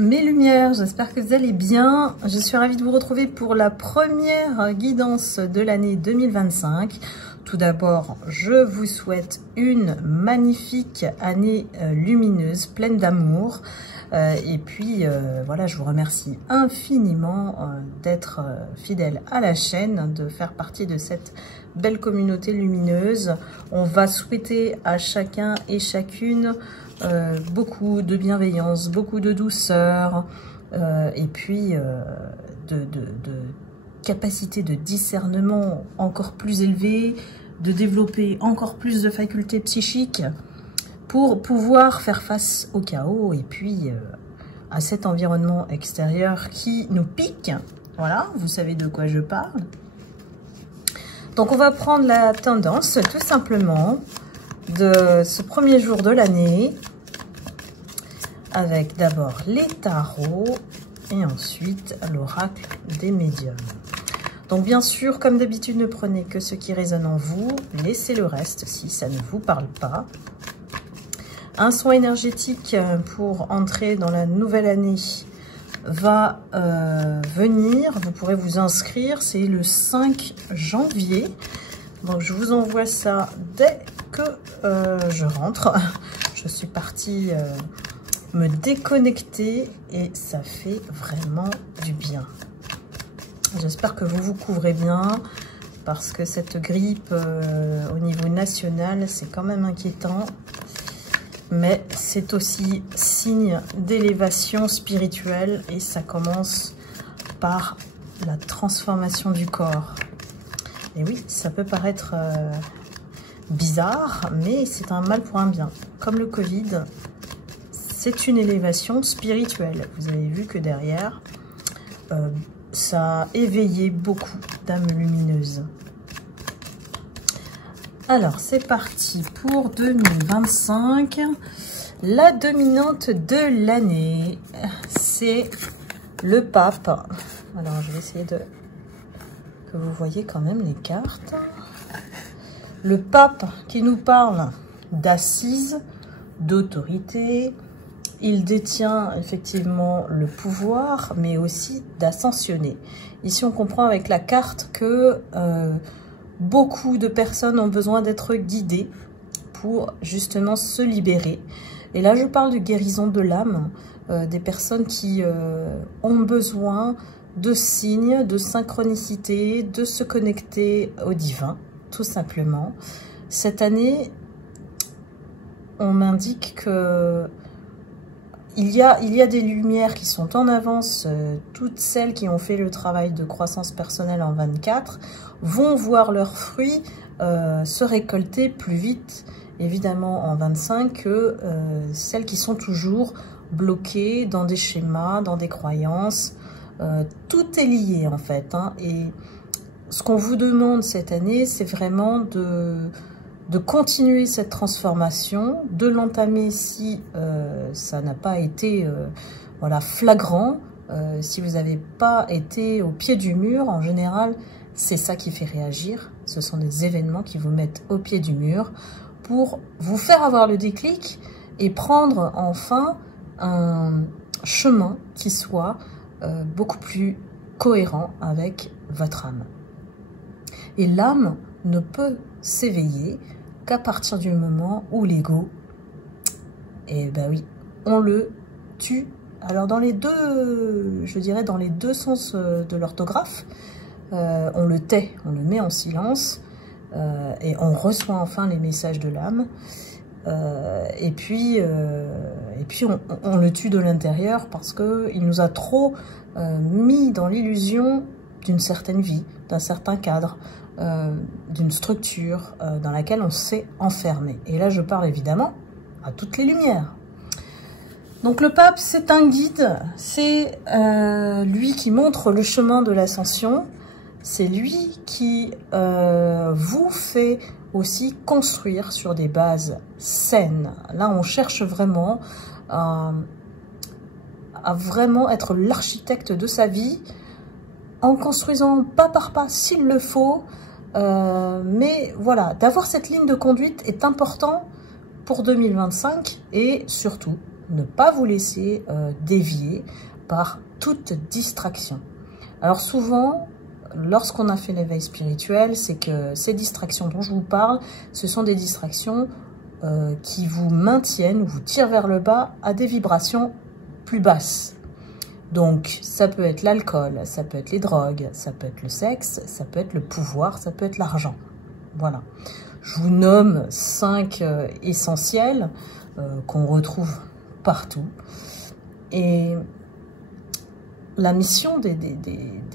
Mes lumières, j'espère que vous allez bien. Je suis ravie de vous retrouver pour la première guidance de l'année 2025. Tout d'abord, je vous souhaite une magnifique année lumineuse, pleine d'amour. Et puis, voilà, je vous remercie infiniment d'être fidèle à la chaîne, de faire partie de cette belle communauté lumineuse. On va souhaiter à chacun et chacune beaucoup de bienveillance, beaucoup de douceur, et puis de capacité de discernement encore plus élevée, de développer encore plus de facultés psychiques pour pouvoir faire face au chaos et puis à cet environnement extérieur qui nous pique. Voilà, vous savez de quoi je parle. Donc on va prendre la tendance tout simplement de ce premier jour de l'année avec d'abord les tarots et ensuite l'oracle des médiums. Donc bien sûr, comme d'habitude, ne prenez que ce qui résonne en vous, laissez le reste si ça ne vous parle pas. Un soin énergétique pour entrer dans la nouvelle année va venir, vous pourrez vous inscrire, c'est le 5 janvier. Donc je vous envoie ça dès que je rentre. Je suis partie me déconnecter et ça fait vraiment du bien. J'espère que vous vous couvrez bien parce que cette grippe au niveau national, c'est quand même inquiétant. Mais c'est aussi signe d'élévation spirituelle et ça commence par la transformation du corps. Et oui, ça peut paraître bizarre, mais c'est un mal pour un bien. Comme le Covid, c'est une élévation spirituelle. Vous avez vu que derrière, ça a éveillé beaucoup d'âmes lumineuses. Alors, c'est parti pour 2025. La dominante de l'année, c'est le pape. Alors, je vais essayer de... que vous voyez quand même les cartes. Le pape qui nous parle d'assises, d'autorité. Il détient effectivement le pouvoir, mais aussi d'ascensionner. Ici, on comprend avec la carte que beaucoup de personnes ont besoin d'être guidées pour justement se libérer. Et là, je parle de guérison de l'âme, des personnes qui ont besoin de signes, de synchronicité, de se connecter au divin, tout simplement. Cette année, on m'indique que il y a des lumières qui sont en avance. Toutes celles qui ont fait le travail de croissance personnelle en 24 vont voir leurs fruits se récolter plus vite, évidemment, en 25 que celles qui sont toujours bloquées dans des schémas, dans des croyances. Tout est lié, en fait, hein. Et ce qu'on vous demande cette année, c'est vraiment de continuer cette transformation, de l'entamer si ça n'a pas été voilà, flagrant, si vous n'avez pas été au pied du mur. En général, c'est ça qui fait réagir. Ce sont des événements qui vous mettent au pied du mur pour vous faire avoir le déclic et prendre enfin un chemin qui soit beaucoup plus cohérent avec votre âme. Et l'âme ne peut s'éveiller qu'à partir du moment où l'ego, et ben oui, on le tue. Alors dans les deux, je dirais dans les deux sens de l'orthographe, on le tait, on le met en silence, et on reçoit enfin les messages de l'âme. Et puis on le tue de l'intérieur parce qu'il nous a trop mis dans l'illusion d'une certaine vie, d'un certain cadre, d'une structure dans laquelle on s'est enfermé. Et là, je parle évidemment à toutes les lumières. Donc le pape, c'est un guide, c'est lui qui montre le chemin de l'ascension, c'est lui qui vous fait aussi construire sur des bases saines. Là, on cherche vraiment à vraiment être l'architecte de sa vie, en construisant pas par pas s'il le faut, mais voilà, d'avoir cette ligne de conduite est important pour 2025 et surtout ne pas vous laisser dévier par toute distraction. Alors souvent, lorsqu'on a fait l'éveil spirituel, c'est que ces distractions dont je vous parle, ce sont des distractions qui vous maintiennent, vous tirent vers le bas à des vibrations plus basses. Donc, ça peut être l'alcool, ça peut être les drogues, ça peut être le sexe, ça peut être le pouvoir, ça peut être l'argent. Voilà. Je vous nomme 5 essentiels qu'on retrouve partout. Et la mission des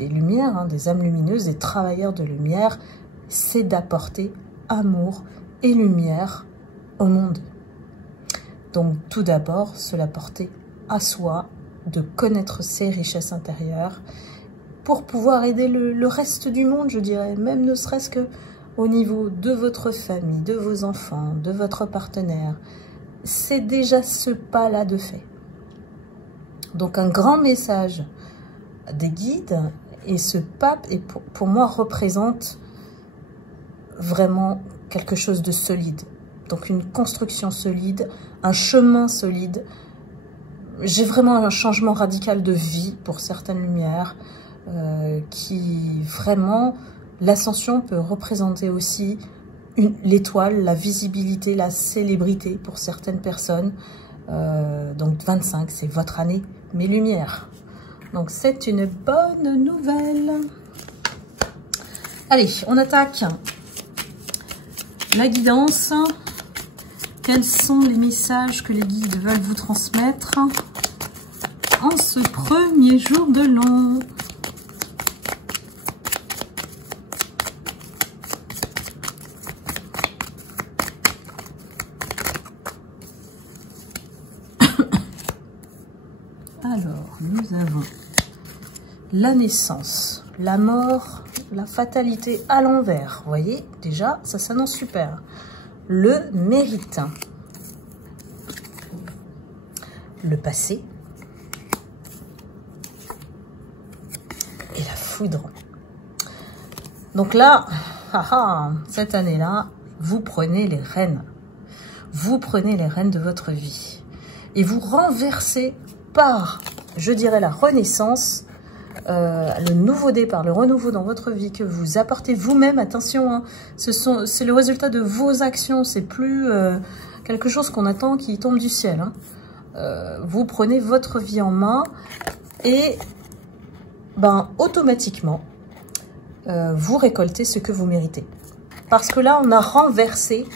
lumières, hein, des âmes lumineuses, des travailleurs de lumière, c'est d'apporter amour et lumière au monde. Donc, tout d'abord, se l'apporter à soi, de connaître ses richesses intérieures pour pouvoir aider le reste du monde, je dirais, même ne serait-ce que au niveau de votre famille, de vos enfants, de votre partenaire. C'est déjà ce pas-là de fait. Donc un grand message des guides, et ce pape, et pour moi, représente vraiment quelque chose de solide. Donc une construction solide, un chemin solide. J'ai vraiment un changement radical de vie pour certaines lumières qui vraiment, l'ascension peut représenter aussi l'étoile, la visibilité, la célébrité pour certaines personnes. Donc 25, c'est votre année, mes lumières. Donc c'est une bonne nouvelle. Allez, on attaque la guidance. Quels sont les messages que les guides veulent vous transmettre en ce premier jour de l'an? Alors, nous avons la naissance, la mort, la fatalité à l'envers. Vous voyez, déjà, ça s'annonce super. Le mérite, le passé et la foudre. Donc là, cette année-là, vous prenez les rênes. Vous prenez les rênes de votre vie et vous renversez par, je dirais, la renaissance, le nouveau départ, le renouveau dans votre vie que vous apportez vous-même. Attention, hein, c'est le résultat de vos actions, c'est plus quelque chose qu'on attend qui tombe du ciel. Hein. Vous prenez votre vie en main et automatiquement, vous récoltez ce que vous méritez. Parce que là, on a renversé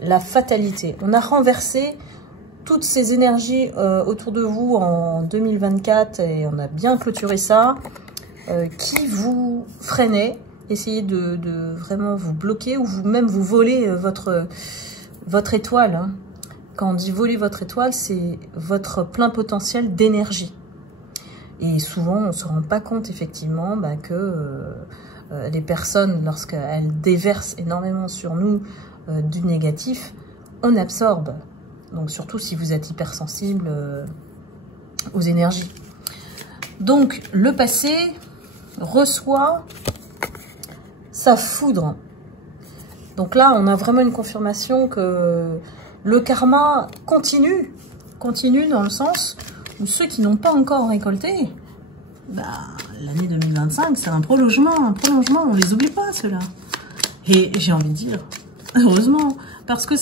la fatalité, on a renversé toutes ces énergies autour de vous en 2024, et on a bien clôturé ça, qui vous freinaient, essayez de vraiment vous bloquer ou même vous voler votre étoile. Hein. Quand on dit voler votre étoile, c'est votre plein potentiel d'énergie. Et souvent, on ne se rend pas compte effectivement que les personnes, lorsqu'elles déversent énormément sur nous du négatif, on absorbe. Donc surtout si vous êtes hypersensible aux énergies. Donc le passé reçoit sa foudre. Donc là on a vraiment une confirmation que le karma continue dans le sens où ceux qui n'ont pas encore récolté, l'année 2025 c'est un prolongement, on les oublie pas ceux-là. Et j'ai envie de dire, heureusement, parce que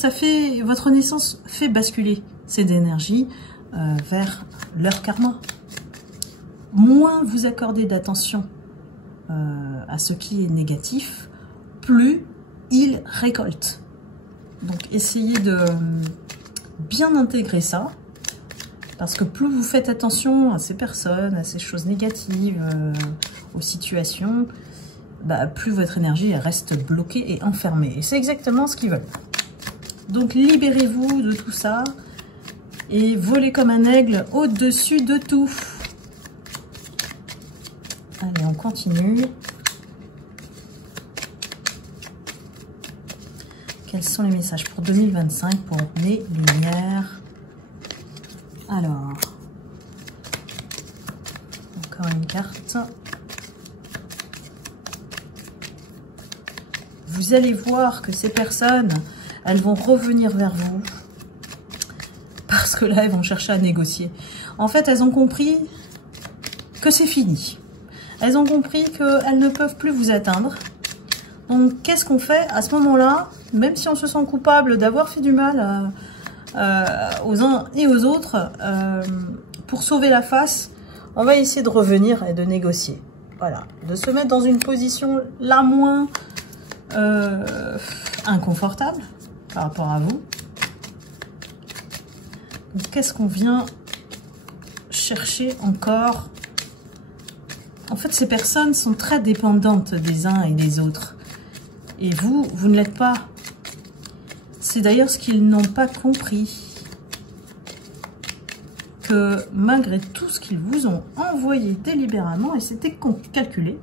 votre naissance fait basculer ces énergies vers leur karma. Moins vous accordez d'attention à ce qui est négatif, plus il récolte. Donc essayez de bien intégrer ça, parce que plus vous faites attention à ces personnes, à ces choses négatives, aux situations, plus votre énergie elle reste bloquée et enfermée. Et c'est exactement ce qu'ils veulent. Donc libérez-vous de tout ça et volez comme un aigle au-dessus de tout. Allez, on continue. Quels sont les messages pour 2025 pour mes lumières? Alors, encore une carte. Vous allez voir que ces personnes, elles vont revenir vers vous. Parce que là, elles vont chercher à négocier. En fait, elles ont compris que c'est fini. Elles ont compris qu'elles ne peuvent plus vous atteindre. Donc, qu'est-ce qu'on fait à ce moment-là? Même si on se sent coupable d'avoir fait du mal aux uns et aux autres, pour sauver la face, on va essayer de revenir et de négocier. Voilà, de se mettre dans une position la moins inconfortable par rapport à vous. Qu'est-ce qu'on vient chercher encore? En fait, ces personnes sont très dépendantes des uns et des autres. Et vous, vous ne l'êtes pas. C'est d'ailleurs ce qu'ils n'ont pas compris. Que malgré tout ce qu'ils vous ont envoyé délibérément, et c'était calculé,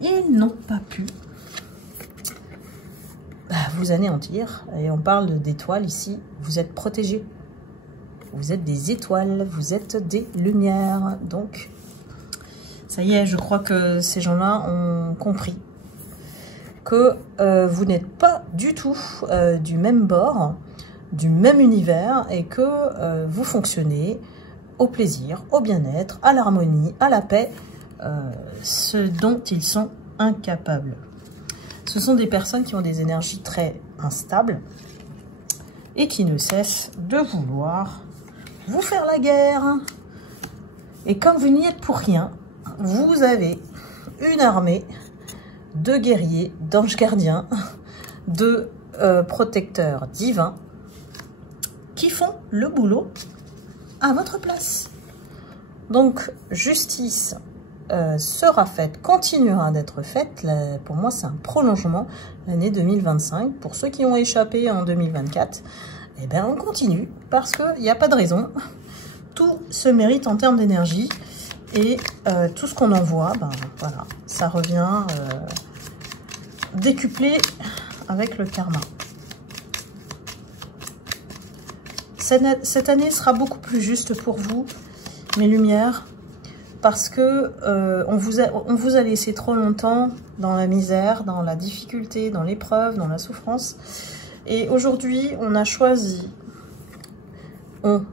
ils n'ont pas pu vous anéantir. Et on parle d'étoiles ici. Vous êtes protégés. Vous êtes des étoiles. Vous êtes des lumières. Donc, ça y est, je crois que ces gens-là ont compris que vous n'êtes pas du tout du même bord, du même univers, et que vous fonctionnez au plaisir, au bien-être, à l'harmonie, à la paix, ce dont ils sont incapables. Ce sont des personnes qui ont des énergies très instables et qui ne cessent de vouloir vous faire la guerre. Et comme vous n'y êtes pour rien, vous avez une armée de guerriers, d'anges gardiens, de protecteurs divins qui font le boulot à votre place. Donc, justice sera faite, continuera d'être faite. Là, pour moi, c'est un prolongement, l'année 2025. Pour ceux qui ont échappé en 2024, eh bien, on continue parce qu'il n'y a pas de raison. Tout se mérite en termes d'énergie. Et tout ce qu'on envoie, ben, voilà, ça revient décuplé avec le karma. Cette année sera beaucoup plus juste pour vous, mes lumières, parce que on vous a laissé trop longtemps dans la misère, dans la difficulté, dans l'épreuve, dans la souffrance. Et aujourd'hui, on a choisi,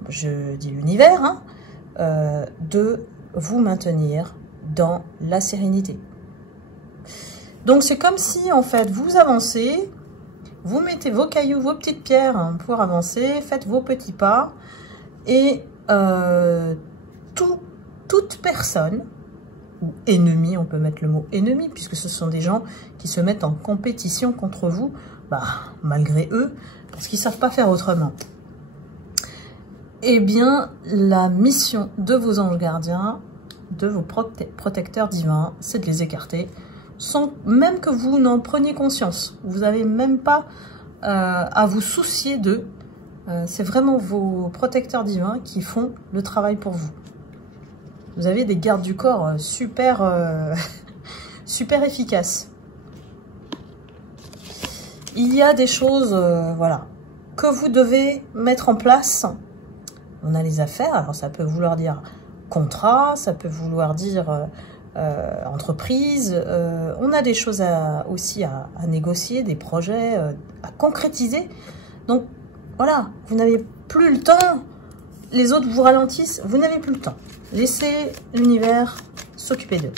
je dis l'univers, hein, de vous maintenir dans la sérénité. Donc c'est comme si en fait vous avancez, vous mettez vos cailloux, vos petites pierres hein, pour avancer, faites vos petits pas et toute personne ou ennemi, on peut mettre le mot ennemi puisque ce sont des gens qui se mettent en compétition contre vous, bah, malgré eux, parce qu'ils ne savent pas faire autrement. Eh bien, la mission de vos anges gardiens, de vos protecteurs divins, c'est de les écarter, sans même que vous n'en preniez conscience. Vous n'avez même pas à vous soucier d'eux. C'est vraiment vos protecteurs divins qui font le travail pour vous. Vous avez des gardes du corps super, super efficaces. Il y a des choses, voilà, que vous devez mettre en place. On a les affaires, alors ça peut vouloir dire contrat, ça peut vouloir dire entreprise. On a des choses aussi à négocier, des projets à concrétiser. Donc voilà, vous n'avez plus le temps. Les autres vous ralentissent, vous n'avez plus le temps. Laissez l'univers s'occuper d'eux.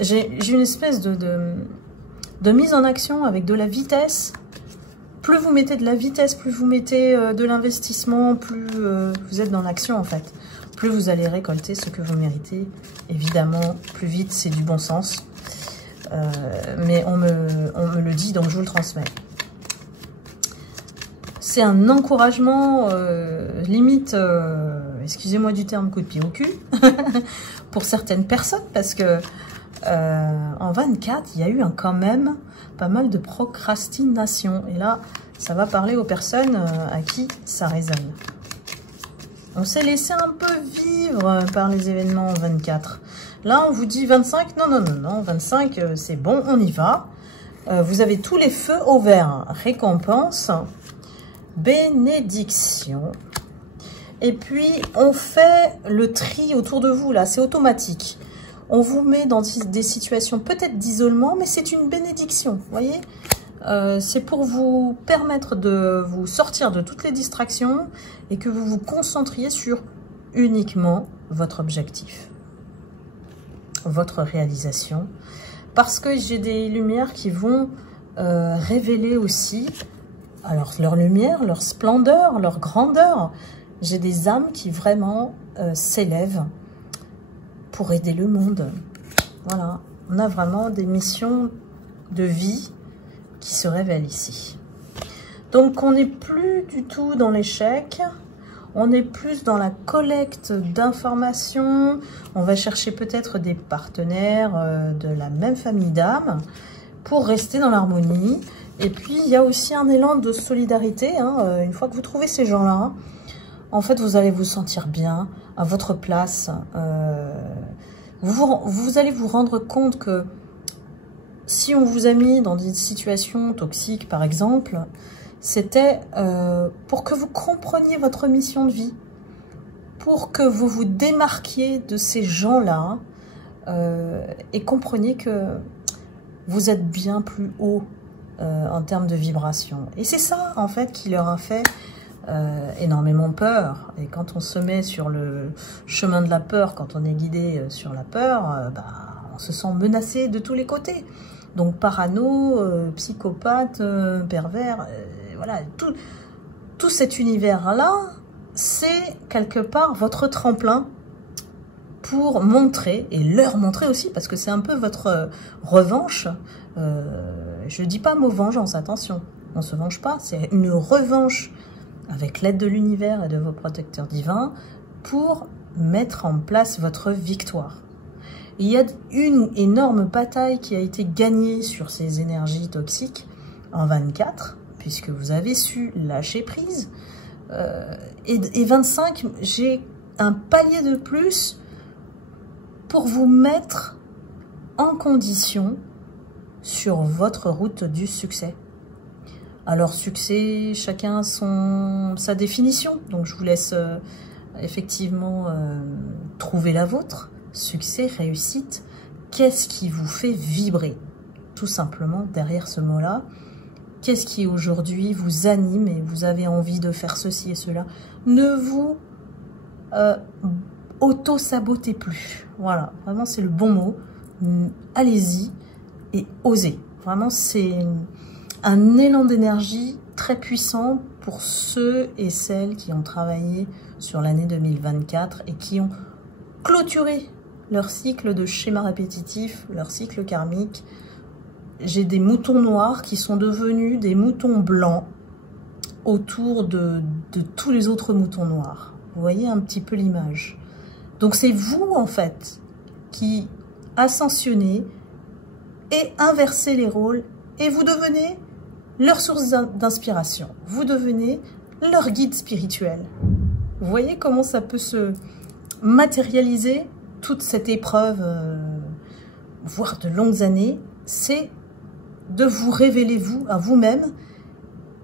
J'ai une espèce de mise en action avec de la vitesse. Plus vous mettez de la vitesse, plus vous mettez de l'investissement, plus vous êtes dans l'action en fait. Plus vous allez récolter ce que vous méritez. Évidemment, plus vite, c'est du bon sens. Mais on me le dit, donc je vous le transmets. C'est un encouragement, limite, excusez-moi du terme, coup de pied au cul, pour certaines personnes, parce que en 24, il y a eu quand même pas mal de procrastination. Et là, ça va parler aux personnes à qui ça résonne. On s'est laissé un peu vivre par les événements 24. Là, on vous dit 25. Non, non, non, non. 25, c'est bon, on y va. Vous avez tous les feux au vert. Récompense, bénédiction. Et puis, on fait le tri autour de vous. Là, c'est automatique. On vous met dans des situations peut-être d'isolement, mais c'est une bénédiction. Vous voyez, c'est pour vous permettre de vous sortir de toutes les distractions et que vous vous concentriez sur uniquement votre objectif, votre réalisation. Parce que j'ai des lumières qui vont révéler aussi alors leur lumière, leur splendeur, leur grandeur. J'ai des âmes qui vraiment s'élèvent pour aider le monde. Voilà, on a vraiment des missions de vie qui se révèlent ici. Donc on n'est plus du tout dans l'échec, on est plus dans la collecte d'informations. On va chercher peut-être des partenaires de la même famille d'âmes pour rester dans l'harmonie. Et puis il y a aussi un élan de solidarité, hein. Une fois que vous trouvez ces gens-là, en fait vous allez vous sentir bien à votre place. Vous allez vous rendre compte que si on vous a mis dans des situations toxiques, par exemple, c'était pour que vous compreniez votre mission de vie, pour que vous vous démarquiez de ces gens-là et compreniez que vous êtes bien plus haut en termes de vibration. Et c'est ça, en fait, qui leur a fait énormément peur. Et quand on se met sur le chemin de la peur, quand on est guidé sur la peur, on se sent menacé de tous les côtés. Donc parano, psychopathe, pervers, voilà, tout cet univers-là, c'est quelque part votre tremplin pour montrer, et leur montrer aussi, parce que c'est un peu votre revanche. Je ne dis pas mot vengeance, attention, on ne se venge pas, c'est une revanche avec l'aide de l'univers et de vos protecteurs divins pour mettre en place votre victoire. Il y a une énorme bataille qui a été gagnée sur ces énergies toxiques en 24, puisque vous avez su lâcher prise. Et 25, j'ai un palier de plus pour vous mettre en condition sur votre route du succès. Alors succès, chacun sa définition, donc je vous laisse effectivement trouver la vôtre. Succès, réussite, qu'est-ce qui vous fait vibrer? Tout simplement, derrière ce mot-là, qu'est-ce qui aujourd'hui vous anime et vous avez envie de faire ceci et cela? Ne vous auto-sabotez plus. Voilà, vraiment c'est le bon mot. Allez-y et osez. Vraiment, c'est un élan d'énergie très puissant pour ceux et celles qui ont travaillé sur l'année 2024 et qui ont clôturé leur cycle de schéma répétitif, leur cycle karmique. J'ai des moutons noirs qui sont devenus des moutons blancs autour de tous les autres moutons noirs. Vous voyez un petit peu l'image. Donc c'est vous, en fait, qui ascensionnez et inversez les rôles et vous devenez leur source d'inspiration. Vous devenez leur guide spirituel. Vous voyez comment ça peut se matérialiser, toute cette épreuve, voire de longues années, c'est de vous révéler vous à vous-même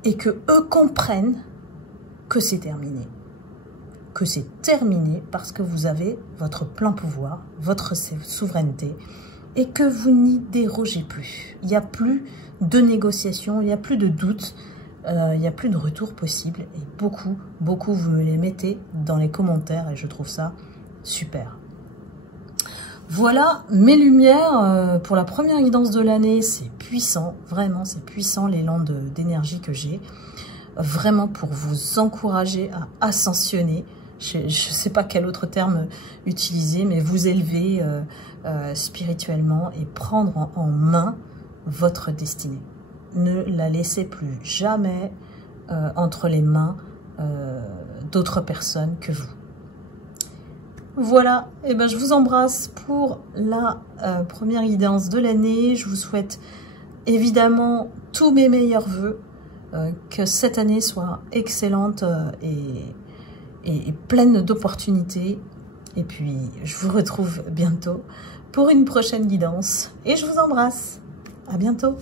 et que eux comprennent que c'est terminé. Que c'est terminé parce que vous avez votre plein pouvoir, votre souveraineté et que vous n'y dérogez plus. Il n'y a plus de négociation, il n'y a plus de doute, il n'y a plus de retour possible. Et beaucoup, vous me les mettez dans les commentaires et je trouve ça super. Voilà mes lumières pour la première guidance de l'année. C'est puissant, vraiment c'est puissant l'élan d'énergie que j'ai. Vraiment pour vous encourager à ascensionner. Je ne sais pas quel autre terme utiliser, mais vous élever spirituellement et prendre en main votre destinée. Ne la laissez plus jamais entre les mains d'autres personnes que vous. Voilà, et ben je vous embrasse pour la première guidance de l'année. Je vous souhaite évidemment tous mes meilleurs vœux, que cette année soit excellente et pleine d'opportunités. Et puis, je vous retrouve bientôt pour une prochaine guidance. Et je vous embrasse. À bientôt.